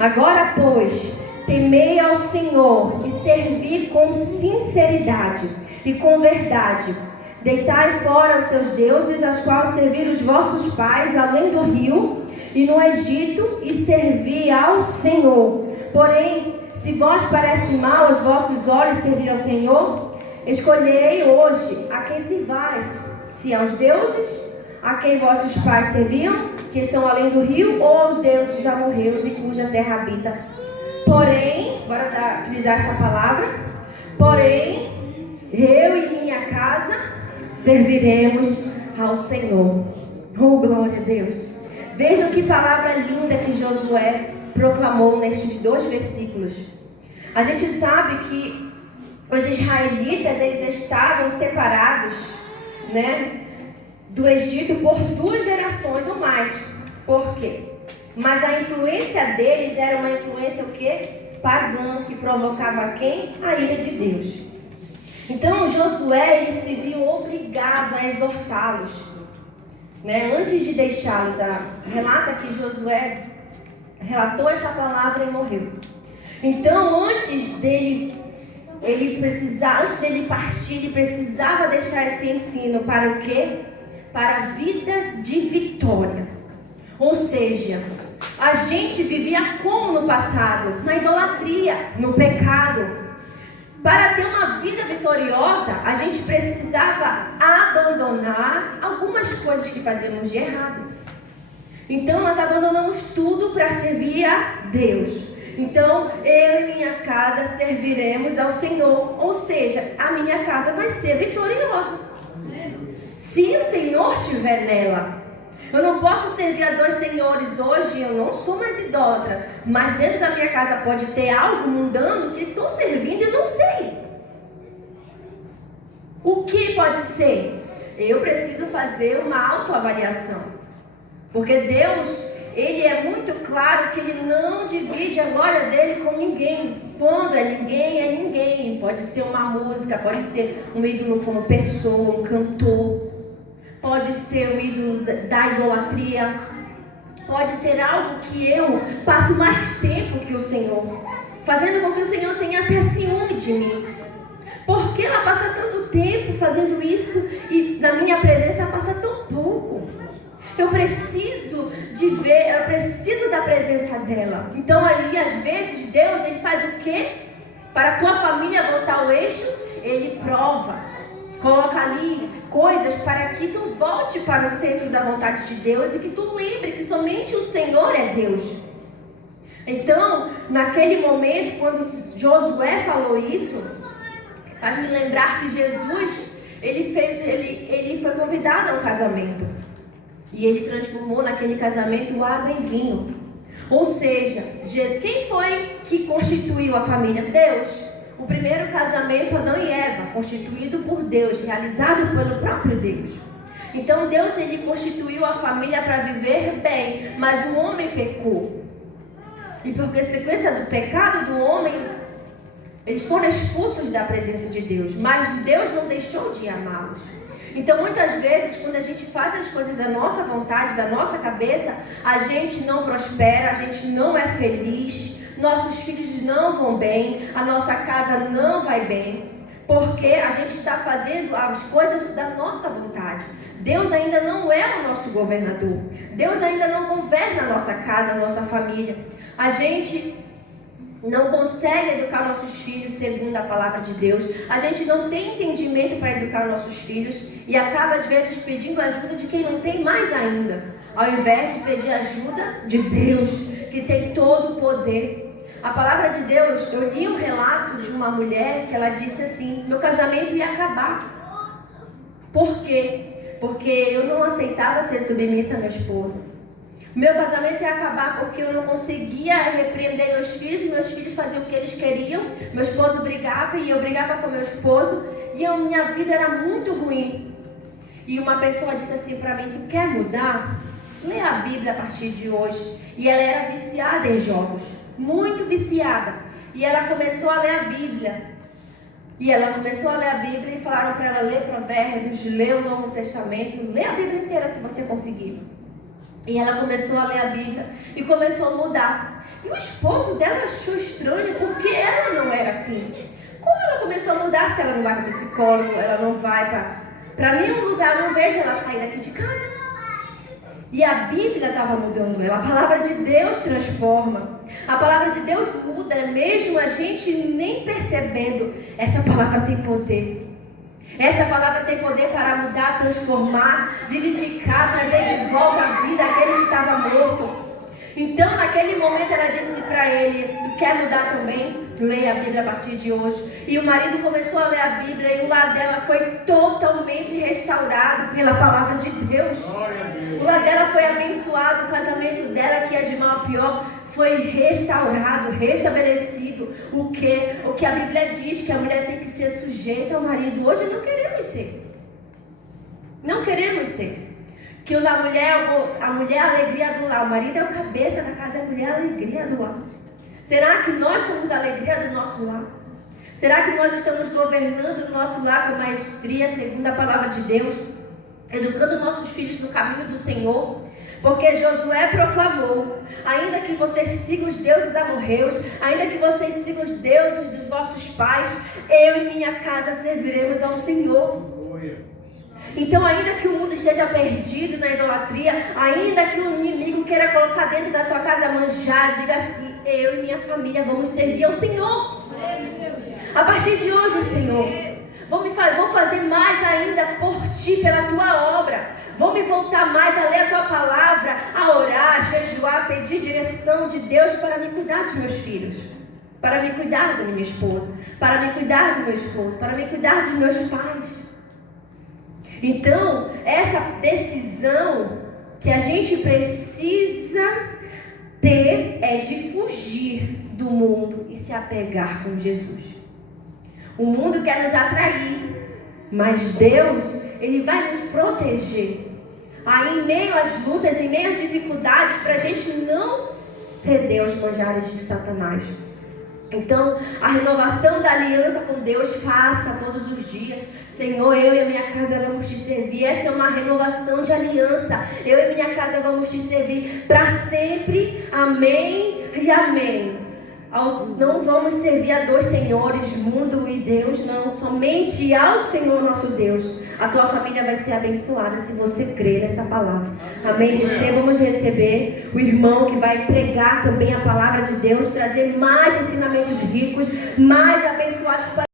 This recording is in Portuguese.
Agora, pois, temei ao Senhor e servi com sinceridade e com verdade. Deitai fora os seus deuses, aos quais serviram os vossos pais, além do rio e no Egito, e servi ao Senhor. Porém, se vos parece mal aos vossos olhos servir ao Senhor, escolhei hoje a quem servais, se aos deuses a quem vossos pais serviam, que estão além do rio, ou aos deuses já morreus e cuja terra habita. Porém, bora frisar essa palavra, porém, eu e minha casa serviremos ao Senhor. Oh, glória a Deus. Vejam que palavra linda que Josué proclamou nestes 2 versículos. A gente sabe que os israelitas, eles estavam separados, né, do Egito por 2 gerações ou mais. Por quê? Mas a influência deles era uma influência o quê? Pagã, que provocava quem? A ira de Deus. Então Josué, ele se viu obrigado a exortá-los, né? Antes de deixá-los, relata que Josué relatou essa palavra e morreu. Então antes dele partir, ele precisava deixar esse ensino para o quê? Para a vida de vitória. Ou seja, a gente vivia como no passado? Na idolatria, no pecado. Para ter uma vida vitoriosa, a gente precisava abandonar algumas coisas que fazíamos de errado. Então nós abandonamos tudo para servir a Deus. Então eu e minha casa serviremos ao Senhor. Ou seja, a minha casa vai ser vitoriosa se o Senhor estiver nela. Eu não posso servir a 2 senhores hoje. Eu não sou mais idólatra, mas dentro da minha casa pode ter algo mundano que estou servindo e não sei. O que pode ser? Eu preciso fazer uma autoavaliação, porque Deus, Ele é muito claro que Ele não divide a glória dEle com ninguém. Quando é ninguém. Pode ser uma música, pode ser um ídolo como pessoa, um cantor. Pode ser o ídolo da idolatria. Pode ser algo que eu passo mais tempo que o Senhor, fazendo com que o Senhor tenha até ciúme de mim. Porque ela passa tanto tempo fazendo isso e na minha presença passa tão pouco. Eu preciso da presença dela. Então aí às vezes Deus, Ele faz o quê? Para a tua família voltar ao eixo, Ele prova. Coloca ali coisas para que tu volte para o centro da vontade de Deus e que tu lembre que somente o Senhor é Deus. Então, naquele momento, quando Josué falou isso, faz me lembrar que Jesus, ele foi convidado a um casamento. E ele transformou naquele casamento água em vinho. Ou seja, quem foi que constituiu a família? Deus. O primeiro casamento, Adão e Eva, constituído por Deus, realizado pelo próprio Deus. Então Deus, Ele constituiu a família para viver bem, mas o homem pecou. E por consequência do pecado do homem, eles foram expulsos da presença de Deus. Mas Deus não deixou de amá-los. Então muitas vezes, quando a gente faz as coisas da nossa vontade, da nossa cabeça, a gente não prospera, a gente não é feliz. Nossos filhos não vão bem, a nossa casa não vai bem, porque a gente está fazendo as coisas da nossa vontade. Deus ainda não é o nosso governador. Deus ainda não governa a nossa casa, a nossa família. A gente não consegue educar nossos filhos segundo a palavra de Deus. A gente não tem entendimento para educar nossos filhos e acaba às vezes pedindo ajuda de quem não tem mais ainda, ao invés de pedir ajuda de Deus, que tem todo o poder. A palavra de Deus, eu li um relato de uma mulher que ela disse assim: meu casamento ia acabar. Por quê? Porque eu não aceitava ser submissa a meu esposo. Meu casamento ia acabar porque eu não conseguia repreender meus filhos, e meus filhos faziam o que eles queriam. Meu esposo brigava e eu brigava com meu esposo, e minha vida era muito ruim. E uma pessoa disse assim para mim: tu quer mudar? Lê a Bíblia a partir de hoje. E ela era viciada em jogos, muito viciada. E ela começou a ler a Bíblia. E falaram para ela ler Provérbios, ler o Novo Testamento, lê a Bíblia inteira se você conseguir. E ela começou a ler a Bíblia e começou a mudar. E o esposo dela achou estranho, porque ela não era assim. Como ela começou a mudar, se ela não vai para psicólogo, ela não vai para nenhum lugar, não vejo ela sair daqui de casa. E a Bíblia estava mudando ela. A palavra de Deus transforma. A palavra de Deus muda, mesmo a gente nem percebendo. Essa palavra tem poder. Essa palavra tem poder para mudar, transformar, vivificar, trazer de volta à vida aquele que estava morto. Então, naquele momento, ela disse para ele: tu quer mudar também? Leia a Bíblia a partir de hoje. E o marido começou a ler a Bíblia e o lar dela foi totalmente restaurado pela palavra de Deus. O lar dela foi abençoado, o casamento dela, que ia de mal a pior, foi restaurado, restabelecido. O que a Bíblia diz, que a mulher tem que ser sujeita ao marido. Hoje não queremos ser. Não queremos ser. Que a mulher é a alegria do lar. O marido é o cabeça da casa, a mulher é a alegria do lar. Será que nós somos a alegria do nosso lar? Será que nós estamos governando o nosso lar com maestria, segundo a palavra de Deus? Educando nossos filhos no caminho do Senhor? Porque Josué proclamou: ainda que vocês sigam os deuses amorreus, ainda que vocês sigam os deuses dos vossos pais, eu e minha casa serviremos ao Senhor. Então, ainda que o mundo esteja perdido na idolatria, ainda que o inimigo queira colocar dentro da tua casa manjar, diga assim: eu e minha família vamos servir ao Senhor. A partir de hoje, Senhor, vou fazer mais ainda por Ti, pela Tua obra. Vou me voltar mais a ler a Tua palavra, a orar, a jejuar, a pedir direção de Deus para me cuidar dos meus filhos, para me cuidar da minha esposa, para me cuidar do meu esposo, para me cuidar dos meus pais. Então, essa decisão que a gente precisa ter é de fugir do mundo e se apegar com Jesus. O mundo quer nos atrair, mas Deus, Ele vai nos proteger. Aí, em meio às lutas, em meio às dificuldades, para a gente não ceder aos manjares de Satanás. Então, a renovação da aliança com Deus, faça todos os dias. Senhor, eu e a minha casa vamos te servir. Essa é uma renovação de aliança. Eu e minha casa vamos te servir para sempre. Amém e amém. Não vamos servir a dois senhores, mundo e Deus, não. Somente ao Senhor nosso Deus. A tua família vai ser abençoada se você crer nessa palavra. Amém? Vamos receber o irmão que vai pregar também a palavra de Deus, trazer mais ensinamentos ricos, mais abençoados para